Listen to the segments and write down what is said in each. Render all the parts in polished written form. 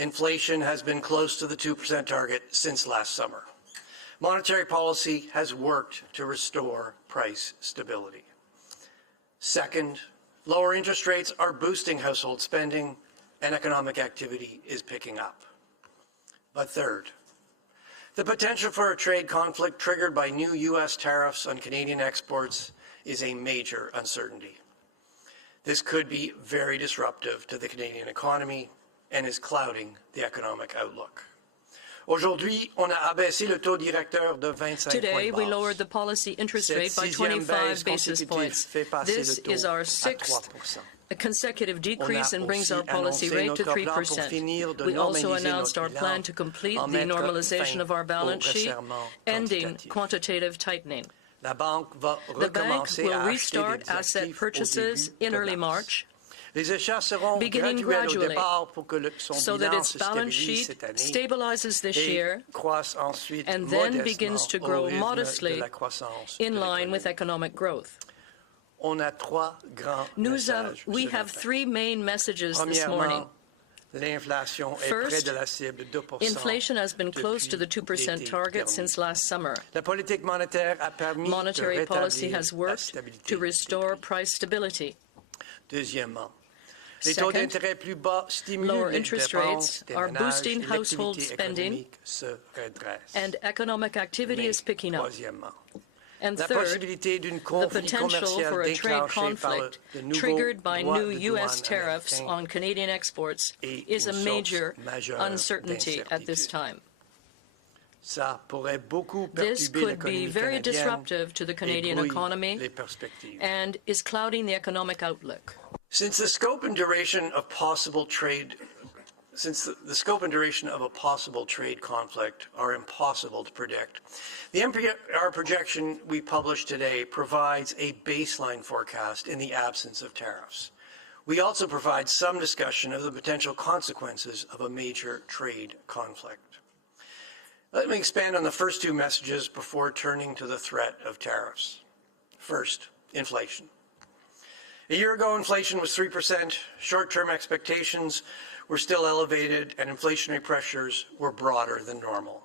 Inflation has been close to the 2% target since last summer. Monetary policy has worked to restore price stability. Second, lower interest rates are boosting household spending and economic activity is picking up. But third, the potential for a trade conflict triggered by new U.S. tariffs on Canadian exports is a major uncertainty. This could be very disruptive to the Canadian economy and is clouding the economic outlook. Aujourd'hui, on a abaissé le taux directeur de 25 Today, we lowered the policy interest rate by 25 basis points. This is our sixth consecutive decrease and brings our policy rate to 3%. We also announced our plan to complete the normalization of our balance sheet, ending quantitative tightening. The bank will restart asset purchases in early March, beginning gradually, so that its balance sheet stabilizes this year and then begins to grow modestly in line with economic growth. We have three main messages this morning. First, inflation has been close to the 2% target since last summer. Monetary policy has worked to restore price stability. Second, lower interest rates are boosting household spending, and economic activity is picking up. And third, the potential for a trade conflict triggered by new U.S. tariffs on Canadian exports is a major uncertainty at this time. This could be very disruptive to the Canadian economy and is clouding the economic outlook. Since the scope and duration of a possible trade conflict are impossible to predict, the NPR projection we published today provides a baseline forecast in the absence of tariffs. We also provide some discussion of the potential consequences of a major trade conflict. Let me expand on the first two messages before turning to the threat of tariffs. First, inflation. A year ago, inflation was 3%. Short-term expectations were still elevated, and inflationary pressures were broader than normal.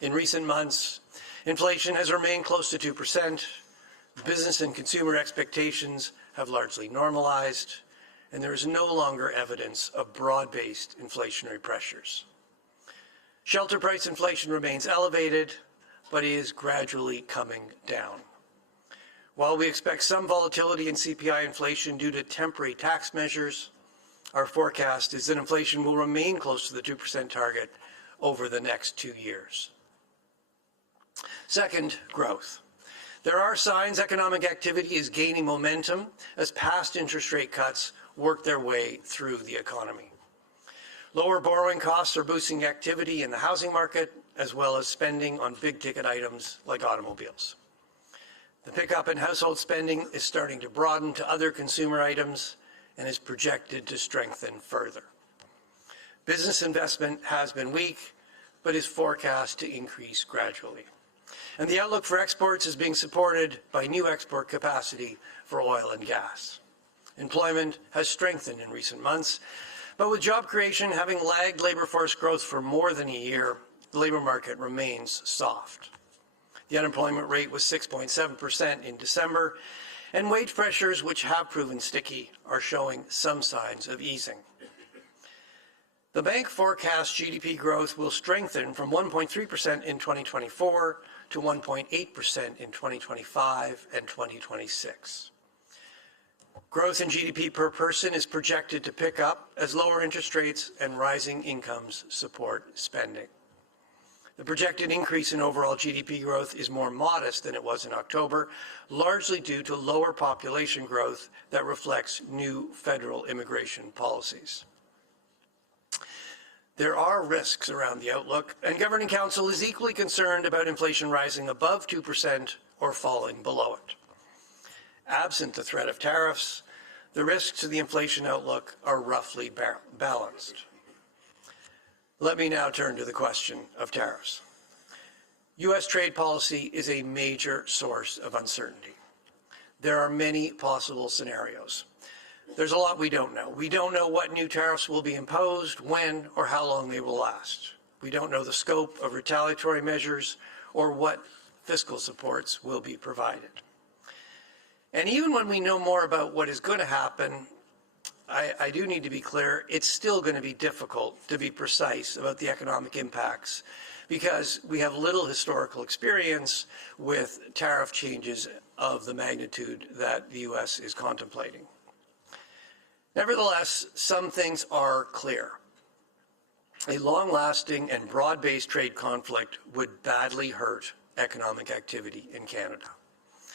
In recent months, inflation has remained close to 2%. Business and consumer expectations have largely normalized, and there is no longer evidence of broad-based inflationary pressures. Shelter price inflation remains elevated, but is gradually coming down. While we expect some volatility in CPI inflation due to temporary tax measures, our forecast is that inflation will remain close to the 2% target over the next 2 years. Second, growth. There are signs economic activity is gaining momentum as past interest rate cuts work their way through the economy. Lower borrowing costs are boosting activity in the housing market, as well as spending on big-ticket items like automobiles. The pickup in household spending is starting to broaden to other consumer items and is projected to strengthen further. Business investment has been weak, but is forecast to increase gradually. And the outlook for exports is being supported by new export capacity for oil and gas. Employment has strengthened in recent months, but with job creation having lagged labor force growth for more than a year, the labor market remains soft. The unemployment rate was 6.7% in December, and wage pressures, which have proven sticky, are showing some signs of easing. The bank forecasts GDP growth will strengthen from 1.3% in 2024 to 1.8% in 2025 and 2026. Growth in GDP per person is projected to pick up as lower interest rates and rising incomes support spending. The projected increase in overall GDP growth is more modest than it was in October, largely due to lower population growth that reflects new federal immigration policies. There are risks around the outlook, and Governing Council is equally concerned about inflation rising above 2% or falling below it. Absent the threat of tariffs, the risks to the inflation outlook are roughly balanced. Let me now turn to the question of tariffs. U.S. trade policy is a major source of uncertainty. There are many possible scenarios. There's a lot we don't know. We don't know what new tariffs will be imposed, when, or how long they will last. We don't know the scope of retaliatory measures or what fiscal supports will be provided. And even when we know more about what is going to happen, I do need to be clear, it's still going to be difficult to be precise about the economic impacts because we have little historical experience with tariff changes of the magnitude that the U.S. is contemplating. Nevertheless, some things are clear. A long-lasting and broad-based trade conflict would badly hurt economic activity in Canada.